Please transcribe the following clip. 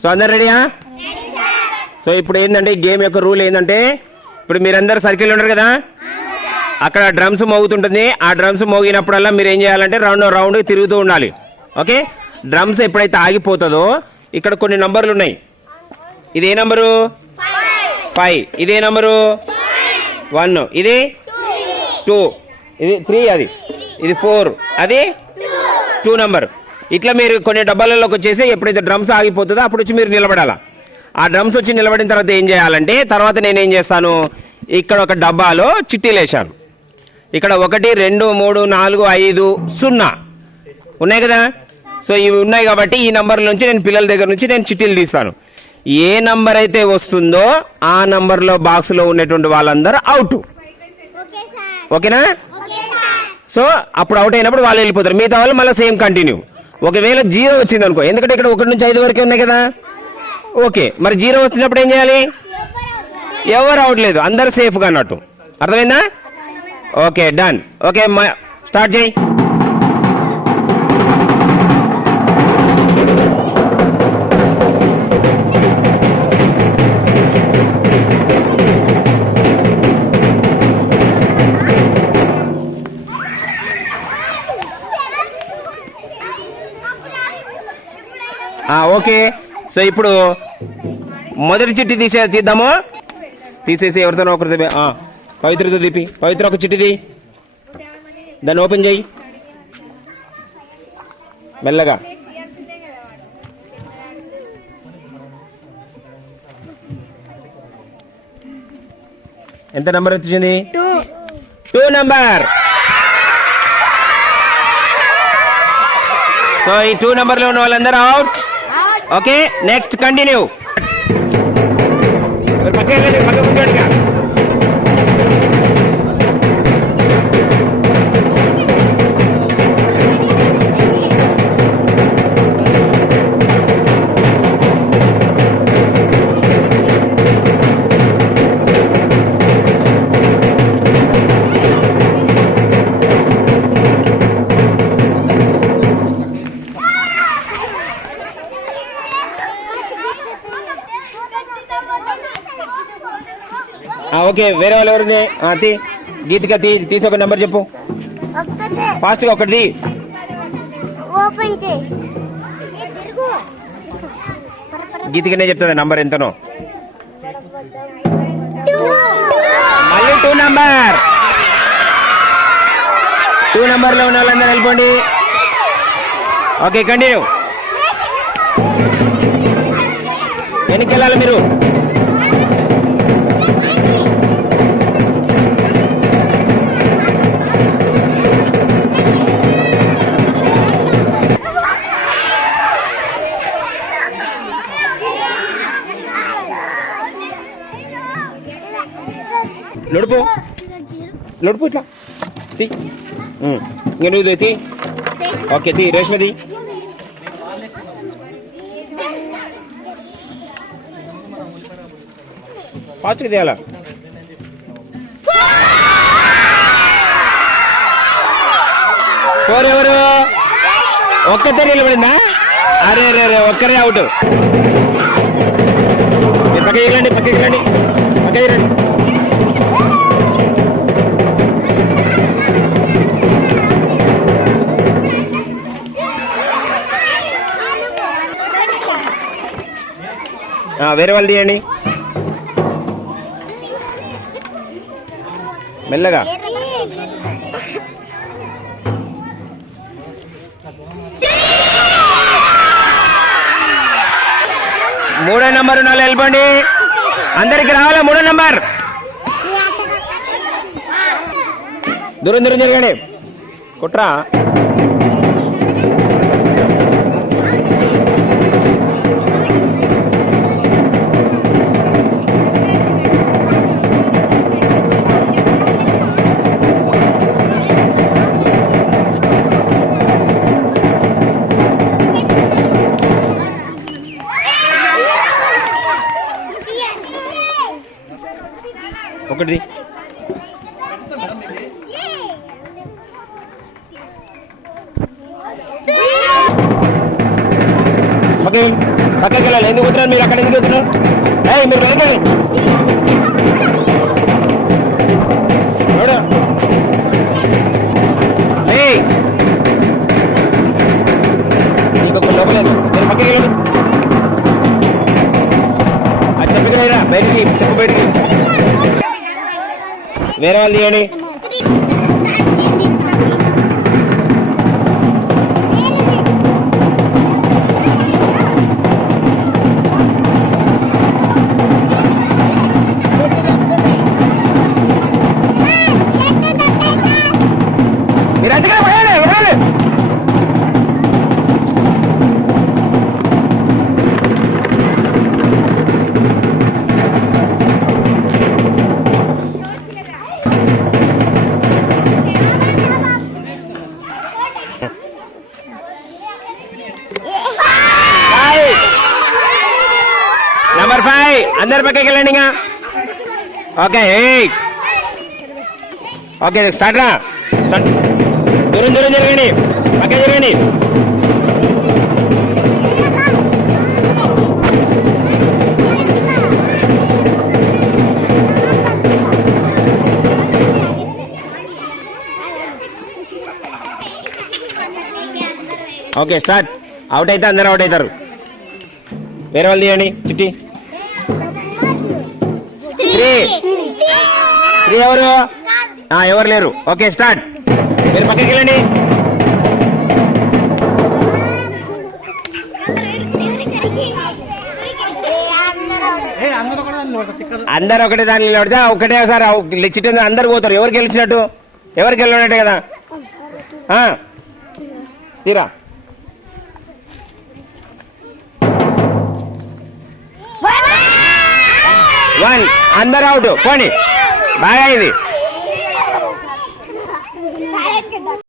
So అందరు రెడీయా? So ఇప్పుడు ఏంటంటే గేమ్ యొక్క రూల్ ఏంటంటే, ఇప్పుడు మీరందరూ సర్కిల్ ఉన్నారు కదా, అక్కడ డ్రమ్స్ మోగుతుంటుంది. ఆ డ్రమ్స్ మోగినప్పుడల్లా మీరు ఏం చేయాలంటే రౌండ్ తిరుగుతూ ఉండాలి. ఓకే, డ్రమ్స్ ఎప్పుడైతే ఆగిపోతుందో ఇక్కడ కొన్ని నంబర్లు ఉన్నాయి. ఇది ఏ నంబరు? 5. ఇదే నంబరు 1. ఇది 2. ఇది 3. ఇది 4. అది 2 నంబర్. ఇట్లా మీరు కొన్ని డబ్బాలలోకి వచ్చేసి ఎప్పుడైతే డ్రమ్స్ ఆగిపోతుందో అప్పుడు వచ్చి మీరు నిలబడాలా. ఆ డ్రమ్స్ వచ్చి నిలబడిన తర్వాత ఏం చేయాలంటే, తర్వాత నేనేం చేస్తాను, ఇక్కడ ఒక డబ్బాలో చిట్టీలు వేసాను. ఇక్కడ 1 2 3 4 5 0 ఉన్నాయి కదా. సో ఇవి ఉన్నాయి కాబట్టి ఈ నంబర్ నుంచి నేను పిల్లల దగ్గర నుంచి నేను చిట్టీలు తీస్తాను. ఏ నంబర్ అయితే వస్తుందో ఆ నంబర్లో బాక్స్లో ఉన్నటువంటి వాళ్ళందరూ అవుట్. ఓకేనా? సో అప్పుడు అవుట్ అయినప్పుడు వాళ్ళు వెళ్ళిపోతారు, మిగతా వాళ్ళు మళ్ళీ సేమ్ కంటిన్యూ. ఒకవేళ 0 వచ్చింది అనుకో, ఎందుకంటే ఇక్కడ 1 నుంచి 5 వరకే ఉన్నాయి కదా. ఓకే, మరి 0 వచ్చినప్పుడు ఏం చేయాలి? ఎవరు అవుట్ లేదు, అందరు సేఫ్గా అన్నట్టు. అర్థమైందా? Okay, done. ఓకే, స్టార్ట్ చేయి. ఓకే, సో ఇప్పుడు మొదటి చిట్టి తీద్దాము. తీసేసి ఎవరితోనో ఒకరితో పవిత్రతో తీపి. పవిత్ర ఒక చిట్టిది, దాన్ని ఓపెన్ చేయి మెల్లగా. ఎంత నెంబర్ వచ్చింది? 2 నెంబర్. సో ఈ 2 నెంబర్లో ఉన్న వాళ్ళందరూ out. Okay, next continue. Okay, వేరే వాళ్ళు ఎవరుంది? గీతిక తీసి ఒక నెంబర్ చెప్పు ఫాస్ట్గా. ఒకటి గీతికనే చెప్తుంది నంబర్ ఎంతనో. మళ్ళీ 2 నెంబర్. 2 నెంబర్లో ఉన్న వాళ్ళందరూ వెళ్ళిపోండి. Okay, continue. వెనక్కి వెళ్ళాలి మీరు. నడుపు ఇట్లా తీ. ఇంకా నువ్వు తీ. ఓకే, తీ. రేష్మది ఫాస్ట్గా తీయాలా. ఫోర్ ఎవరు? ఒక్కతే నిలబడిందా? అరే రే రే, ఒక్కరే అవుట్. పక్కకి వెళ్ళండి, పక్కకి వెళ్ళండి, పక్కకి వెళ్ళండి. వేరే వాళ్ళు తీయండి మెల్లగా. మూడో నెంబర్ ఉన్న వాళ్ళు వెళ్ళిపోండి. అందరికి రావాలా 3వ నెంబర్. దూరం దూరం జరగండి. కుట్రా. ఒకటి ఓకే పక్కకి వెళ్ళాలి. ఎందుకు వస్తున్నారు మీరు? అక్కడ ఎందుకు వస్తున్నారు? మీరు వెళ్ళగలి ఇంకొక లోపలేదు. మీరు పక్కకి వెళ్ళండి. అది చెప్పిరా బయటికి, చెప్పు బయటికి. వేరే వాళ్ళు తీయండి. మీరు అందుకే పోయాలి వెళ్ళాలి. నంబర్ 5 అందరి పక్కకి వెళ్ళండి. ఇంకా ఓకే ఓకే స్టార్ట్ రా. దూరం దూరం జరగండి, పక్క జరగండి. Okay start. అవుట్ అయితే అందరు అవుట్ అవుతారు. వేరే వాళ్ళు తీయండి చిట్టి. 3 ఎవరు? ఎవరు లేరు. Okay start. మీరు పక్కకి వెళ్ళండి. అందరు ఒకటే దాన్ని నిలబడితే ఒకటే సార్ చిట్టి అందరు పోతారు. ఎవరు గెలిచినట్టు? ఎవరు గెలవనట్టే కదా. తీరా 1 అందరు అవుట్. పోనీ బాగా ఇది.